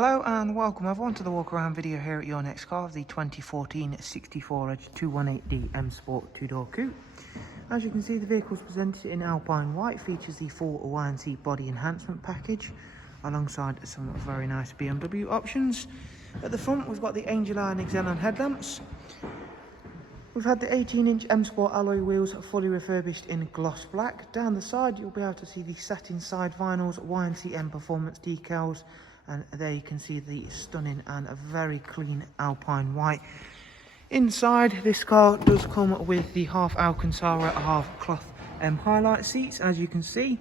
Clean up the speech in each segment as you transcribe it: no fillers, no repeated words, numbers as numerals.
Hello and welcome everyone to the walk around video here at your next car of the 2014 64XHJ M Sport 2-door coupe. As you can see, the vehicle is presented in Alpine White, features the full YNC body enhancement package alongside some very nice BMW options. At the front we've got the Angel Eye and Xenon headlamps. We've had the 18-inch M Sport alloy wheels fully refurbished in gloss black. Down the side you'll be able to see the satin side vinyls, YNC Mperformance decals, and there you can see the stunning and a very clean Alpine White. Inside, this car does come with the half Alcantara, half cloth highlight seats. As you can see,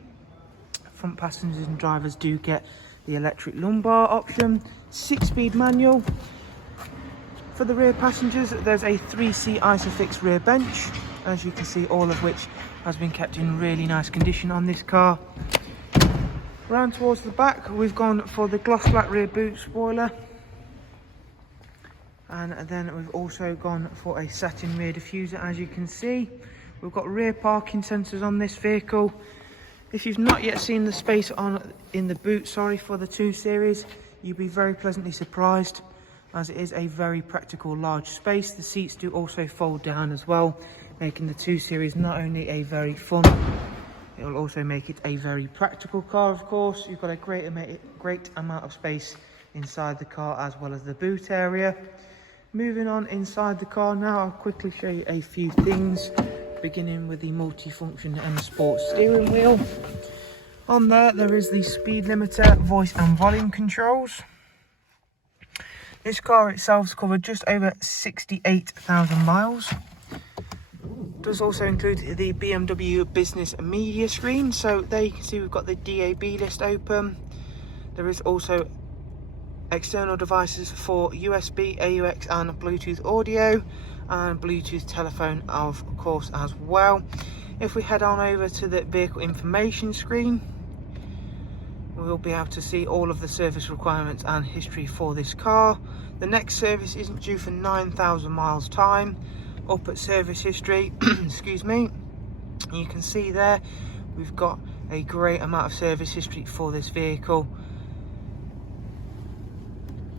front passengers and drivers do get the electric lumbar option. 6-speed manual. For the rear passengers, there's a 3-seat Isofix rear bench, as you can see, all of which has been kept in really nice condition on this car. Round towards the back, we've gone for the gloss black rear boot spoiler, and then we've also gone for a satin rear diffuser. As you can see, we've got rear parking sensors on this vehicle. If you've not yet seen the space in the boot for the 2 Series, you'll be very pleasantly surprised, as it is a very practical large space. The seats do also fold down as well, making the 2 Series not only a very fun, it will also make it a very practical car. Of course, you've got a great amount of space inside the car as well as the boot area. Moving on inside the car now, I'll quickly show you a few things, beginning with the multi-function M Sport steering wheel. On there is the speed limiter, voice and volume controls. This car itself has covered just over 68,000 miles. Does also include the BMW business media screen, so there you can see we've got the DAB list open. There is also external devices for USB, AUX and Bluetooth audio, and Bluetooth telephone of course as well. If we head on over to the vehicle information screen, we'll be able to see all of the service requirements and history for this car. The next service isn't due for 9,000 miles time. Up at service history, excuse me, you can see there we've got a great amount of service history for this vehicle.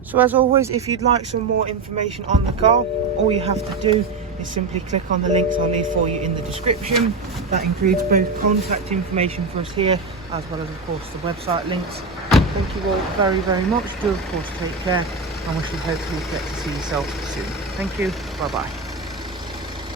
So as always, if you'd like some more information on the car, all you have to do is simply click on the links I'll leave for you in the description. That includes both contact information for us here as well as of course the website links. Thank you all very, very much. Do of course take care, and we should hopefully get to see yourself soon. Thank you. Bye bye.